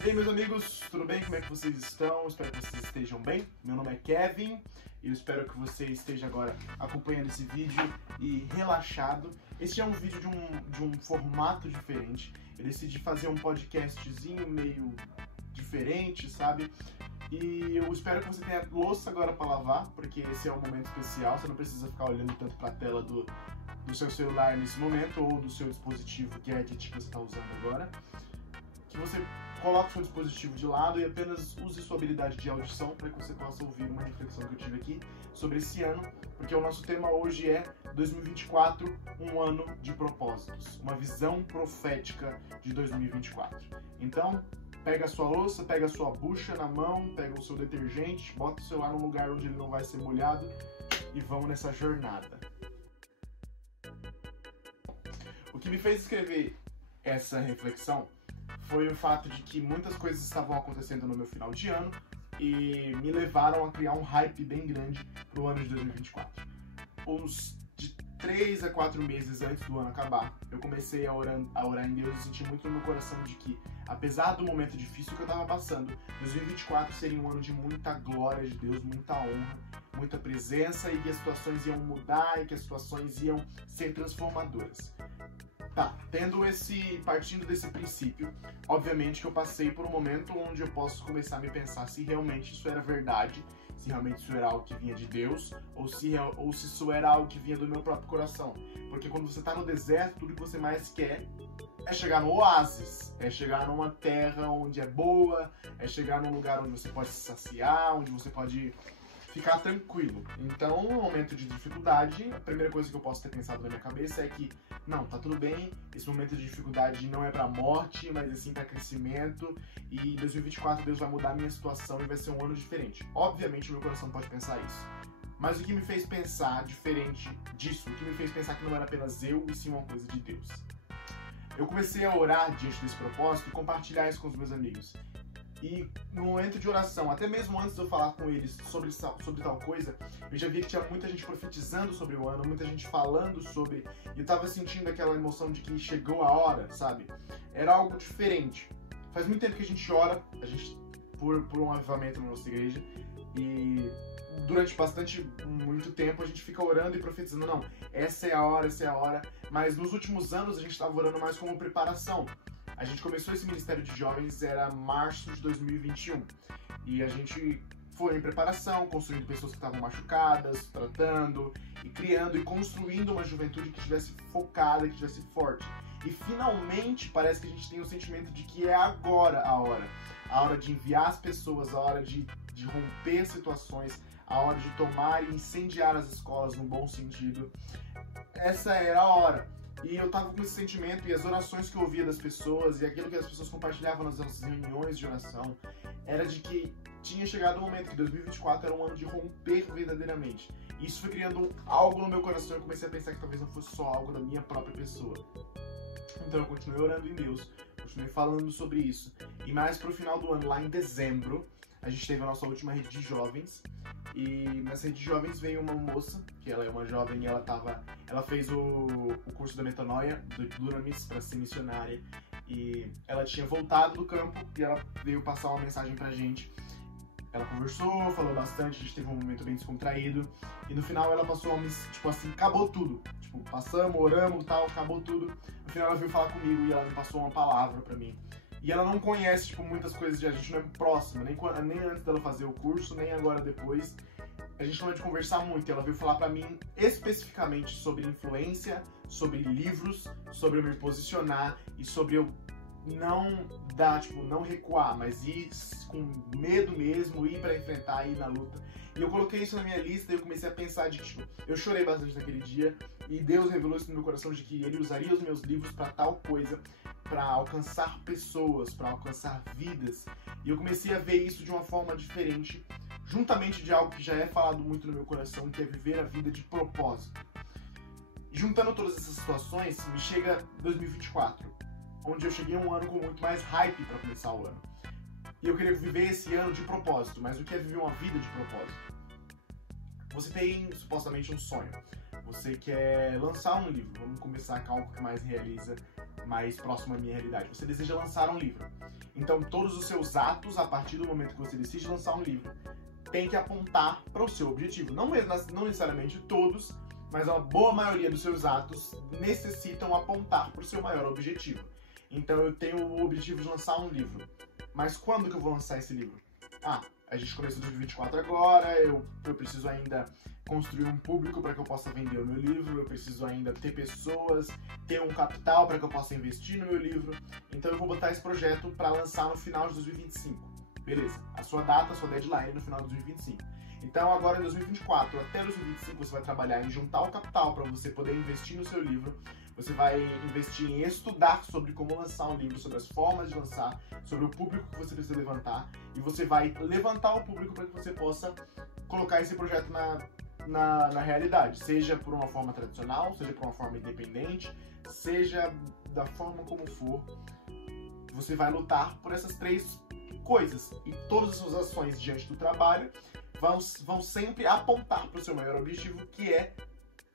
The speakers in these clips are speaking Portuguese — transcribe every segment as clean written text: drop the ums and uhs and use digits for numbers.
E aí, meus amigos, tudo bem? Como é que vocês estão? Espero que vocês estejam bem. Meu nome é Kevin e eu espero que você esteja agora acompanhando esse vídeo e relaxado. Esse é um vídeo de um formato diferente. Eu decidi fazer um podcastzinho meio diferente, sabe? E eu espero que você tenha louça agora para lavar, porque esse é um momento especial. Você não precisa ficar olhando tanto para a tela do seu celular nesse momento ou do seu dispositivo gadget que você está usando agora. Que você coloque o seu dispositivo de lado e apenas use sua habilidade de audição para que você possa ouvir uma reflexão que eu tive aqui sobre esse ano, porque o nosso tema hoje é 2024, um ano de propósitos, uma visão profética de 2024. Então, pega a sua louça, pega a sua bucha na mão, pega o seu detergente, bota o celular num lugar onde ele não vai ser molhado e vamos nessa jornada. O que me fez escrever essa reflexão foi o fato de que muitas coisas estavam acontecendo no meu final de ano e me levaram a criar um hype bem grande para o ano de 2024. Uns de 3 a 4 meses antes do ano acabar, eu comecei a orar em Deus e senti muito no meu coração de que, apesar do momento difícil que eu estava passando, 2024 seria um ano de muita glória de Deus, muita honra, muita presença e que as situações iam mudar e que as situações iam ser transformadoras. Tá, partindo desse princípio, obviamente que eu passei por um momento onde eu posso começar a me pensar se realmente isso era verdade, se realmente isso era algo que vinha de Deus, ou se isso era algo que vinha do meu próprio coração. Porque quando você tá no deserto, tudo que você mais quer é chegar no oásis, é chegar numa terra onde é boa, é chegar num lugar onde você pode se saciar, onde você pode ficar tranquilo. Então, no momento de dificuldade, a primeira coisa que eu posso ter pensado na minha cabeça é que, não, tá tudo bem, esse momento de dificuldade não é pra morte, mas sim pra crescimento, e em 2024 Deus vai mudar a minha situação e vai ser um ano diferente. Obviamente, meu coração pode pensar isso. Mas o que me fez pensar diferente disso, o que me fez pensar que não era apenas eu, e sim uma coisa de Deus. Eu comecei a orar diante desse propósito e compartilhar isso com os meus amigos. E no momento de oração, até mesmo antes de eu falar com eles sobre tal coisa, eu já vi que tinha muita gente profetizando sobre o ano, muita gente falando sobre, e eu tava sentindo aquela emoção de que chegou a hora, sabe? Era algo diferente. Faz muito tempo que a gente ora, por um avivamento na nossa igreja, e durante muito tempo a gente fica orando e profetizando, não, essa é a hora, mas nos últimos anos a gente tava orando mais como preparação. A gente começou esse Ministério de Jovens, era março de 2021, e a gente foi em preparação, construindo pessoas que estavam machucadas, tratando, e criando e construindo uma juventude que estivesse focada, que estivesse forte. E finalmente parece que a gente tem o sentimento de que é agora a hora de enviar as pessoas, a hora de romper situações, a hora de tomar e incendiar as escolas no bom sentido. Essa era a hora. E eu tava com esse sentimento, e as orações que eu ouvia das pessoas, e aquilo que as pessoas compartilhavam nas nossas reuniões de oração, era de que tinha chegado o momento que 2024 era um ano de romper verdadeiramente. E isso foi criando algo no meu coração, e eu comecei a pensar que talvez não fosse só algo da minha própria pessoa. Então eu continuei orando em Deus, continuei falando sobre isso. E mais pro final do ano, lá em dezembro, a gente teve a nossa última rede de jovens. E nessa rede de jovens veio uma moça, que ela é uma jovem e ela fez o curso da metanoia, do Dunamis, para ser missionária. E ela tinha voltado do campo e ela veio passar uma mensagem pra gente. Ela conversou, falou bastante, a gente teve um momento bem descontraído. E no final ela passou tipo assim, acabou tudo. Tipo, passamos, oramos e tal, acabou tudo. No final ela veio falar comigo e ela me passou uma palavra pra mim. E ela não conhece, tipo, muitas coisas a gente não é próxima, nem antes dela fazer o curso, nem agora depois. A gente não é de conversar muito, e ela veio falar pra mim especificamente sobre influência, sobre livros, sobre eu me posicionar e sobre eu não recuar, mas ir com medo mesmo, ir pra enfrentar, ir na luta. E eu coloquei isso na minha lista e eu comecei a pensar de que, tipo, eu chorei bastante naquele dia e Deus revelou isso no meu coração de que Ele usaria os meus livros pra tal coisa, pra alcançar pessoas, pra alcançar vidas. E eu comecei a ver isso de uma forma diferente, juntamente de algo que já é falado muito no meu coração, que é viver a vida de propósito. E juntando todas essas situações, me chega 2024, onde eu cheguei a um ano com muito mais hype para começar o ano. E eu queria viver esse ano de propósito, mas o que é viver uma vida de propósito? Você tem supostamente um sonho, você quer lançar um livro, vamos começar com algo que mais realiza mais próximo à minha realidade. Você deseja lançar um livro. Então, todos os seus atos, a partir do momento que você decide lançar um livro, tem que apontar para o seu objetivo. Não necessariamente todos, mas a boa maioria dos seus atos necessitam apontar para o seu maior objetivo. Então, eu tenho o objetivo de lançar um livro. Mas quando que eu vou lançar esse livro? A gente começou 2024 agora, eu preciso ainda construir um público para que eu possa vender o meu livro, eu preciso ainda ter pessoas, ter um capital para que eu possa investir no meu livro. Então eu vou botar esse projeto para lançar no final de 2025. Beleza, a sua data, a sua deadline no final de 2025. Então agora em 2024 até 2025 você vai trabalhar em juntar o capital para você poder investir no seu livro. Você vai investir em estudar sobre como lançar um livro, sobre as formas de lançar, sobre o público que você precisa levantar. E você vai levantar o público para que você possa colocar esse projeto na realidade. Seja por uma forma tradicional, seja por uma forma independente, seja da forma como for. Você vai lutar por essas três coisas. E todas as suas ações diante do trabalho vão sempre apontar para o seu maior objetivo, que é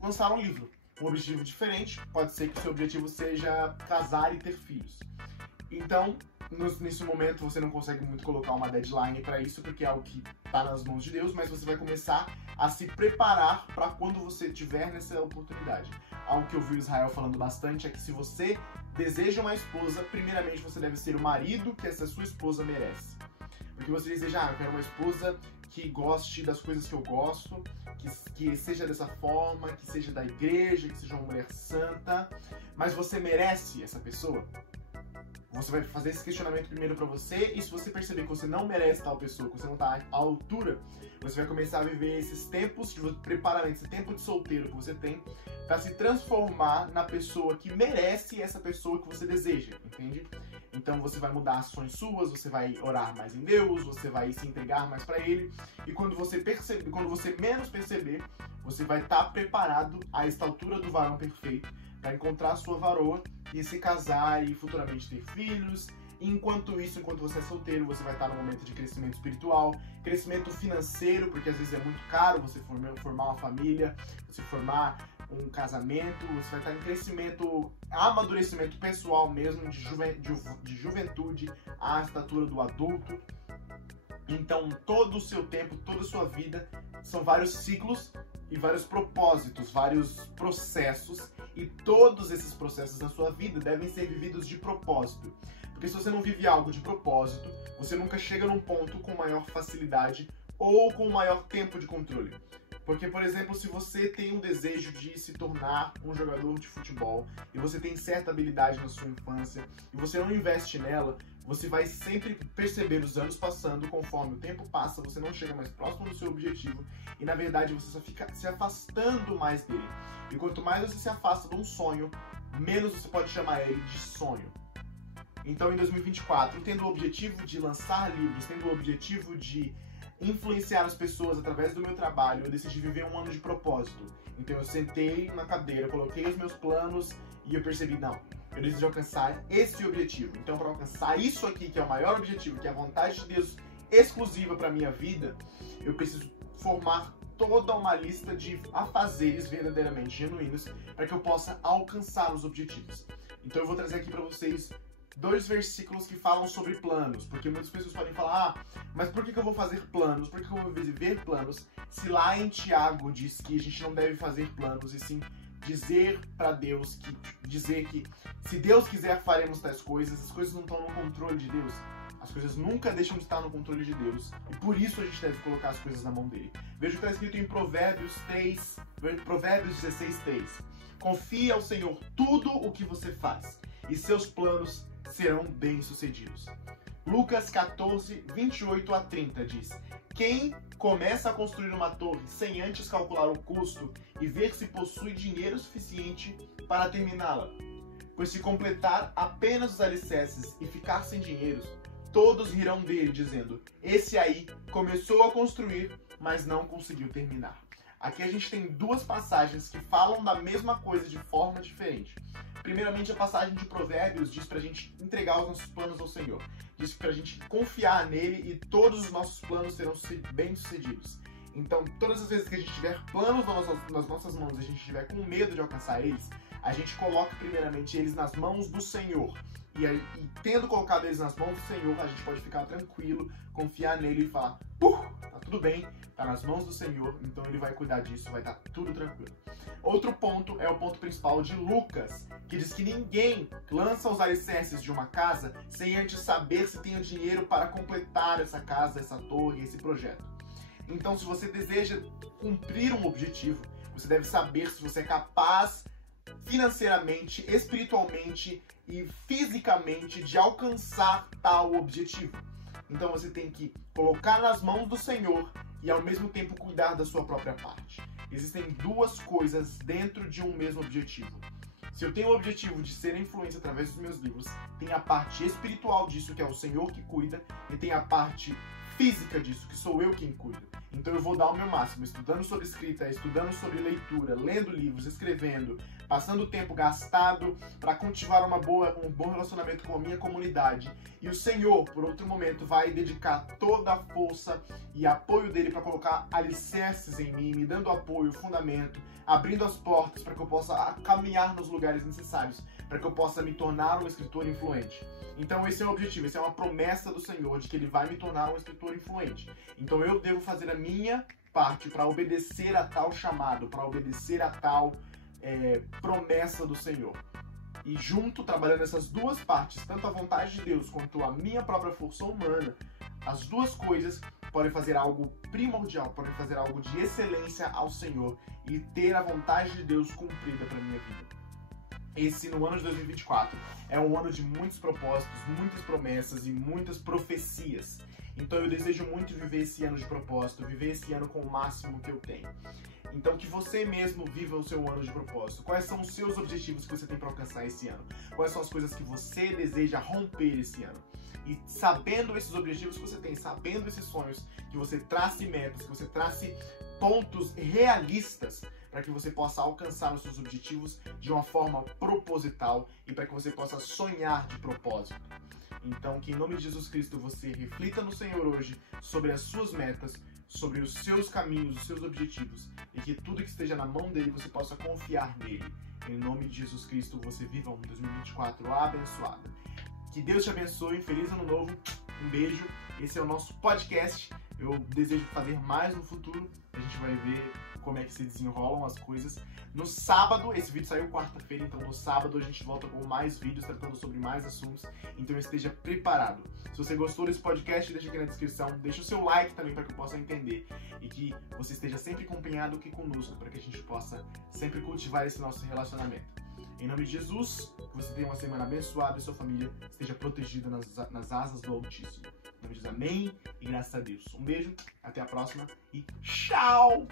lançar um livro. Um objetivo diferente, pode ser que o seu objetivo seja casar e ter filhos. Então, nesse momento você não consegue muito colocar uma deadline para isso, porque é algo que está nas mãos de Deus, mas você vai começar a se preparar para quando você tiver nessa oportunidade. Algo que eu vi o Israel falando bastante é que se você deseja uma esposa, primeiramente você deve ser o marido que essa sua esposa merece. Porque você deseja, eu quero uma esposa que goste das coisas que eu gosto, que seja dessa forma, que seja da igreja, que seja uma mulher santa, mas você merece essa pessoa? Você vai fazer esse questionamento primeiro pra você, e se você perceber que você não merece tal pessoa, que você não tá à altura, você vai começar a viver esses tempos de preparamento, esse tempo de solteiro que você tem, pra se transformar na pessoa que merece essa pessoa que você deseja, entende? Então você vai mudar ações suas, você vai orar mais em Deus, você vai se entregar mais pra Ele, e quando você menos perceber, você vai estar preparado a esta altura do varão perfeito, para encontrar a sua varoa e se casar e futuramente ter filhos. E enquanto isso, enquanto você é solteiro, você vai estar num momento de crescimento espiritual, crescimento financeiro, porque às vezes é muito caro você formar uma família, você formar um casamento, você vai estar em crescimento, amadurecimento pessoal mesmo, de juventude à estatura do adulto. Então todo o seu tempo, toda a sua vida, são vários ciclos e vários propósitos, vários processos, e todos esses processos na sua vida devem ser vividos de propósito. Porque se você não vive algo de propósito, você nunca chega num ponto com maior facilidade ou com maior tempo de controle. Porque, por exemplo, se você tem um desejo de se tornar um jogador de futebol e você tem certa habilidade na sua infância e você não investe nela, você vai sempre perceber os anos passando, conforme o tempo passa, você não chega mais próximo do seu objetivo e, na verdade, você só fica se afastando mais dele. E quanto mais você se afasta de um sonho, menos você pode chamar ele de sonho. Então, em 2024, tendo o objetivo de lançar livros, tendo o objetivo de influenciar as pessoas através do meu trabalho, eu decidi viver um ano de propósito. Então eu sentei na cadeira, coloquei os meus planos e eu percebi, não, eu preciso alcançar esse objetivo. Então, para alcançar isso aqui, que é o maior objetivo, que é a vontade de Deus exclusiva para minha vida, eu preciso formar toda uma lista de afazeres verdadeiramente genuínos para que eu possa alcançar os objetivos. Então eu vou trazer aqui para vocês 2 versículos que falam sobre planos, porque muitas pessoas podem falar, mas por que eu vou fazer planos? Por que eu vou viver planos? Se lá em Tiago diz que a gente não deve fazer planos, e sim dizer para Deus, dizer que se Deus quiser faremos tais coisas, as coisas não estão no controle de Deus. As coisas nunca deixam de estar no controle de Deus, e por isso a gente deve colocar as coisas na mão dele. Veja o que está escrito em Provérbios 16:3. Confia ao Senhor tudo o que você faz, e seus planos serão bem-sucedidos. Lucas 14:28-30 diz: quem começa a construir uma torre sem antes calcular o custo e ver se possui dinheiro suficiente para terminá-la? Pois se completar apenas os alicerces e ficar sem dinheiro, todos rirão dele, dizendo: esse aí começou a construir, mas não conseguiu terminar. Aqui a gente tem 2 passagens que falam da mesma coisa de forma diferente. Primeiramente, a passagem de Provérbios diz pra gente entregar os nossos planos ao Senhor. Diz pra gente confiar nele e todos os nossos planos serão bem-sucedidos. Então, todas as vezes que a gente tiver planos nas nossas mãos e a gente estiver com medo de alcançar eles, a gente coloca primeiramente eles nas mãos do Senhor. E tendo colocado eles nas mãos do Senhor, a gente pode ficar tranquilo, confiar nele e falar, tá tudo bem, tá nas mãos do Senhor, então ele vai cuidar disso, vai estar tudo tranquilo. Outro ponto é o ponto principal de Lucas, que diz que ninguém lança os alicerces de uma casa sem antes saber se tem o dinheiro para completar essa casa, essa torre, esse projeto. Então, se você deseja cumprir um objetivo, você deve saber se você é capaz financeiramente, espiritualmente e fisicamente de alcançar tal objetivo. Então você tem que colocar nas mãos do Senhor e ao mesmo tempo cuidar da sua própria parte. Existem duas coisas dentro de um mesmo objetivo. Se eu tenho o objetivo de ser influência através dos meus livros, tem a parte espiritual disso, que é o Senhor que cuida, e tem a parte física disso, que sou eu quem cuida. Então eu vou dar o meu máximo, estudando sobre escrita, estudando sobre leitura, lendo livros, escrevendo, passando o tempo gastado para cultivar um bom relacionamento com a minha comunidade. E o Senhor, por outro momento, vai dedicar toda a força e apoio dele para colocar alicerces em mim, me dando apoio, fundamento, abrindo as portas para que eu possa caminhar nos lugares necessários, para que eu possa me tornar um escritor influente. Então esse é o objetivo, essa é uma promessa do Senhor de que ele vai me tornar um escritor influente. Então eu devo fazer a minha parte para obedecer a tal chamado, para obedecer a tal promessa do Senhor. E junto, trabalhando essas duas partes, tanto a vontade de Deus quanto a minha própria força humana, as duas coisas podem fazer algo primordial, podem fazer algo de excelência ao Senhor e ter a vontade de Deus cumprida para a minha vida. Esse, no ano de 2024, é um ano de muitos propósitos, muitas promessas e muitas profecias. Então eu desejo muito viver esse ano de propósito, viver esse ano com o máximo que eu tenho. Então que você mesmo viva o seu ano de propósito. Quais são os seus objetivos que você tem para alcançar esse ano? Quais são as coisas que você deseja romper esse ano? E sabendo esses objetivos que você tem, sabendo esses sonhos, que você trace metas, que você trace pontos realistas para que você possa alcançar os seus objetivos de uma forma proposital e para que você possa sonhar de propósito. Então, que em nome de Jesus Cristo você reflita no Senhor hoje sobre as suas metas, sobre os seus caminhos, os seus objetivos, e que tudo que esteja na mão dele você possa confiar nele. Em nome de Jesus Cristo você viva um 2024 abençoado. Que Deus te abençoe, um feliz ano novo, um beijo. Esse é o nosso podcast. Eu desejo fazer mais no futuro. A gente vai ver como é que se desenrolam as coisas. No sábado, esse vídeo saiu quarta-feira, então no sábado a gente volta com mais vídeos tratando sobre mais assuntos. Então esteja preparado. Se você gostou desse podcast, deixa aqui na descrição. Deixa o seu like também para que eu possa entender. E que você esteja sempre acompanhado aqui conosco, para que a gente possa sempre cultivar esse nosso relacionamento. Em nome de Jesus, que você tenha uma semana abençoada e sua família esteja protegida nas asas do Altíssimo. Em nome de Jesus, amém e graças a Deus. Um beijo, até a próxima e tchau!